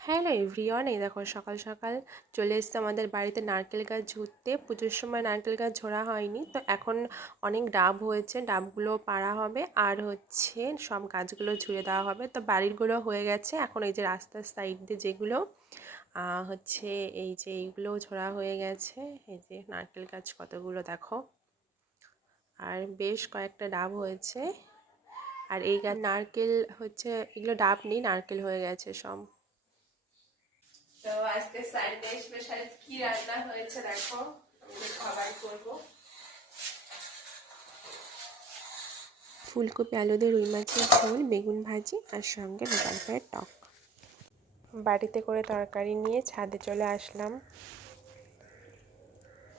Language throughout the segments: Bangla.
হ্যালো এভরিওয়ান এই দেখো, সকাল সকাল চলে এসছে আমাদের বাড়িতে নারকেল গাছ ঝুরতে পুজোর সময় নারকেল গাছ ঝোড়া হয়নি। তো এখন অনেক ডাব হয়েছে। ডাবগুলো পাড়া হবে। আর হচ্ছে সব গাছগুলো ঝুড়ে দেওয়া হবে। তো বাড়িরগুলো হয়ে গেছে। এখন এই যে রাস্তার সাইড দিয়ে যেগুলো হচ্ছে এই যে এইগুলো ঝোড়া হয়ে গেছে। এই যে নারকেল গাছ কতগুলো দেখো। আর বেশ কয়েকটা ডাব হয়েছে। আর এই গাছ নারকেল হচ্ছে, এগুলো ডাব নেই, নারকেল হয়ে গেছে সব। তো আজকে স্পেশাল কি রান্না হয়েছে দেখো খাবার করব। ফুলকপি আলু দিয়ে রুই মাছের ঝোল, বেগুন ভাজি আর সঙ্গে লোকাল ফ্রাইয়ের টক। বাড়িতে করে তরকারি নিয়ে ছাদে চলে আসলাম।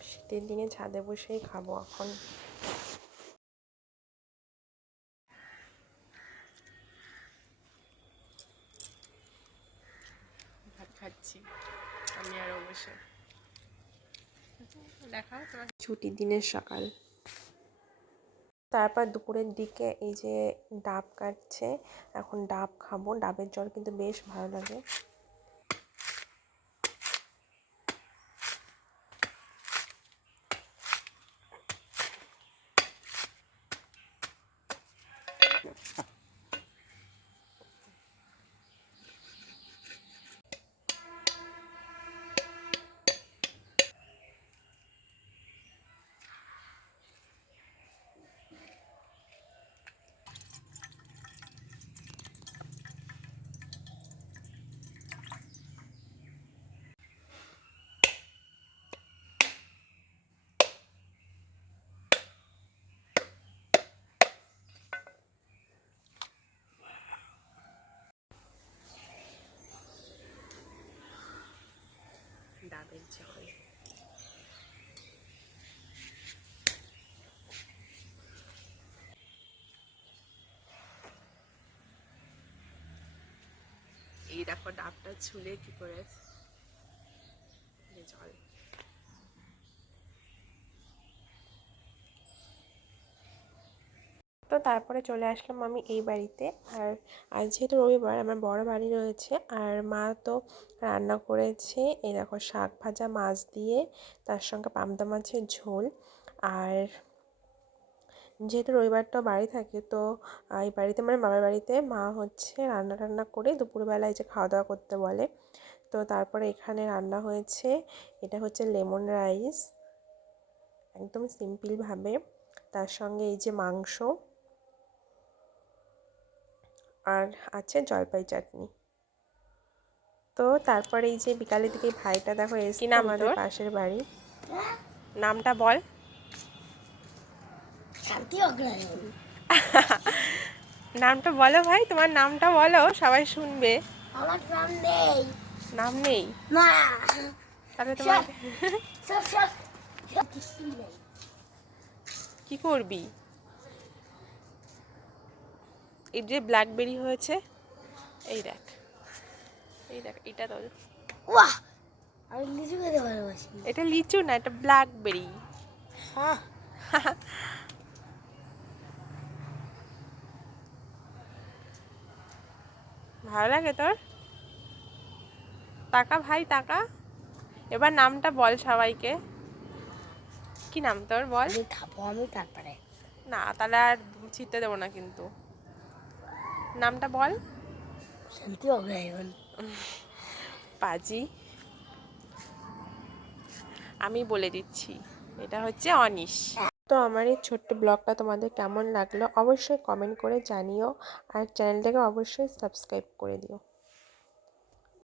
শীতের দিনে ছাদে বসেই খাব এখন। খাচ্ছি আমি আর অবশ্যই। দেখা ছুটির দিনের সকাল। তারপর দুপুরের দিকে এই যে ডাব কাটছে, এখন ডাব খাব। ডাবের জল কিন্তু বেশ ভালো লাগে। ডাবের জল এই দেখো ডাবটা ছুলে কি করে? জল। তো তারপরে চলে আসলাম আমি এই বাড়িতে। আর আজ যেহেতু রবিবার আমার বড় বাড়ি রয়েছে, আর মা তো রান্না করেছে এই দেখো শাক ভাজা, মাছ দিয়ে, তার সঙ্গে পামদা মাছের ঝোল। আর যেহেতু রবিবারটা বাড়ি থাকে, তো এই বাড়িতে মানে বাবার বাড়িতে মা হচ্ছে রান্না টান্না করে দুপুরবেলায় যে খাওয়া দাওয়া করতে বলে। তো তারপরে এখানে রান্না হয়েছে, এটা হচ্ছে লেমন রাইস, একদম সিম্পলভাবে তার সঙ্গে এই যে মাংস আর আছে জলপাই চাটনি তো তারপরে এই যে বিকালের দিকে ভাইটা দেখো এসে আমাদের পাশের বাড়ি নামটা বল নামটা বলো ভাই তোমার নামটা বলো সবাই শুনবে আমার নাম নেই নাম নেই না তাহলে তোমার কি করবি এই যে ব্ল্যাকবেরি হয়েছে এই দেখ এই দেখ এটা তোল ওয়াহ আমি লিচু খেতে ভালোবাসি। এটা লিচু না এটা ব্ল্যাকবেরি হ্যাঁ। ভালো লাগে তোর? টাকা ভাই টাকা। এবার নামটা বল সবাইকে। কি নাম তোর? বল। খাব আমি তারপরে। না তাহলে আর ছিটতে দেবো না কিন্তু। নামটা বল। শান্তি অগ্রহণ পাজি। আমি বলে দিচ্ছি এটা হচ্ছে অনিশ। তো আমার এই ছোট্ট ব্লগটা তোমাদের কেমন লাগল অবশ্যই কমেন্ট করে জানিও আর চ্যানেলটাকে অবশ্যই সাবস্ক্রাইব করে দিও।